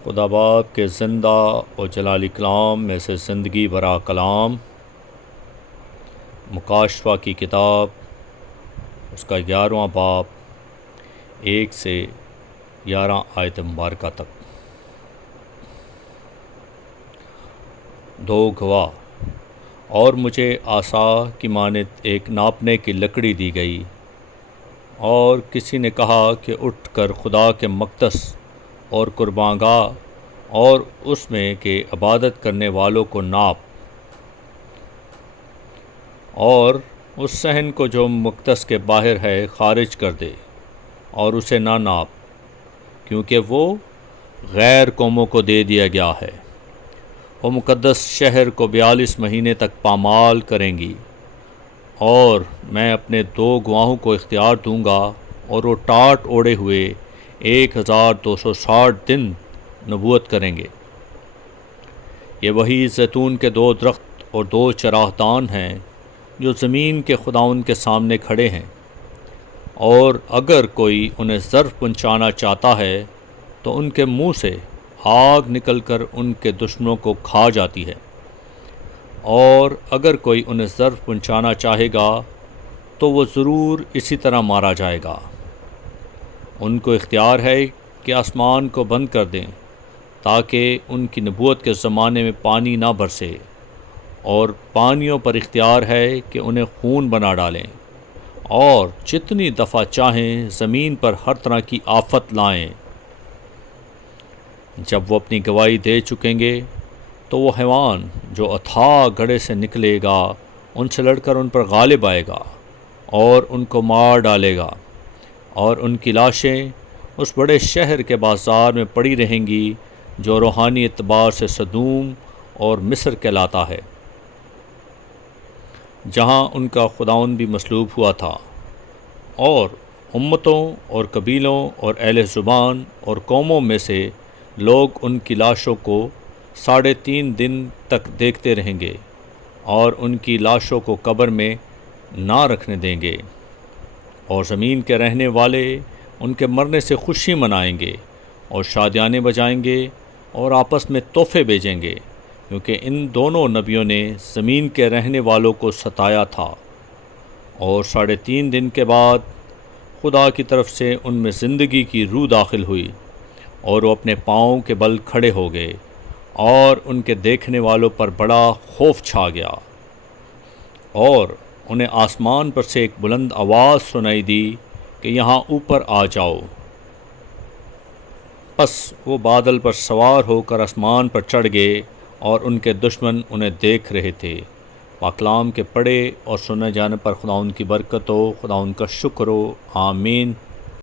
خدا باپ کے زندہ و جلالی کلام میں سے زندگی برا کلام مکاشفہ کی کتاب اس کا 11واں باب 1 سے 11 آیت مبارکہ تک۔ 2 گواہ۔ اور مجھے عصا کی مانند ایک ناپنے کی لکڑی دی گئی، اور کسی نے کہا کہ اٹھ کر خدا کے مقدس اور قربان گاہ اور اس میں کے عبادت کرنے والوں کو ناپ، اور اس صحن کو جو مقدس کے باہر ہے خارج کر دے، اور اسے نہ ناپ، کیونکہ وہ غیر قوموں کو دے دیا گیا ہے۔ وہ مقدس شہر کو 42 مہینے تک پامال کریں گی، اور میں اپنے 2 گواہوں کو اختیار دوں گا، اور وہ ٹاٹ اوڑے ہوئے 1260 دن نبوت کریں گے۔ یہ وہی زیتون کے 2 درخت اور 2 چراغدان ہیں جو زمین کے خداوند کے سامنے کھڑے ہیں، اور اگر کوئی انہیں ضرر پہنچانا چاہتا ہے تو ان کے منہ سے آگ نکل کر ان کے دشمنوں کو کھا جاتی ہے، اور اگر کوئی انہیں ضرر پہنچانا چاہے گا تو وہ ضرور اسی طرح مارا جائے گا۔ ان کو اختیار ہے کہ آسمان کو بند کر دیں تاکہ ان کی نبوت کے زمانے میں پانی نہ برسے، اور پانیوں پر اختیار ہے کہ انہیں خون بنا ڈالیں، اور جتنی دفعہ چاہیں زمین پر ہر طرح کی آفت لائیں۔ جب وہ اپنی گواہی دے چکیں گے تو وہ حیوان جو اتھاہ گڑھے سے نکلے گا ان سے لڑ کر ان پر غالب آئے گا اور ان کو مار ڈالے گا، اور ان کی لاشیں اس بڑے شہر کے بازار میں پڑی رہیں گی جو روحانی اعتبار سے سدوم اور مصر کہلاتا ہے، جہاں ان کا خداوند بھی مصلوب ہوا تھا۔ اور امتوں اور قبیلوں اور اہل زبان اور قوموں میں سے لوگ ان کی لاشوں کو 3.5 دن تک دیکھتے رہیں گے، اور ان کی لاشوں کو قبر میں نہ رکھنے دیں گے، اور زمین کے رہنے والے ان کے مرنے سے خوشی منائیں گے اور شادیانے بجائیں گے اور آپس میں تحفے بھیجیں گے، کیونکہ ان دونوں نبیوں نے زمین کے رہنے والوں کو ستایا تھا۔ اور 3.5 دن کے بعد خدا کی طرف سے ان میں زندگی کی روح داخل ہوئی، اور وہ اپنے پاؤں کے بل کھڑے ہو گئے، اور ان کے دیکھنے والوں پر بڑا خوف چھا گیا، اور انہیں آسمان پر سے ایک بلند آواز سنائی دی کہ یہاں اوپر آ جاؤ۔ پس وہ بادل پر سوار ہو کر آسمان پر چڑھ گئے، اور ان کے دشمن انہیں دیکھ رہے تھے۔ پاکلام کے پڑھے اور سنے جانے پر خداوند کی برکت ہو، خداوند کا شکر ہو، آمین۔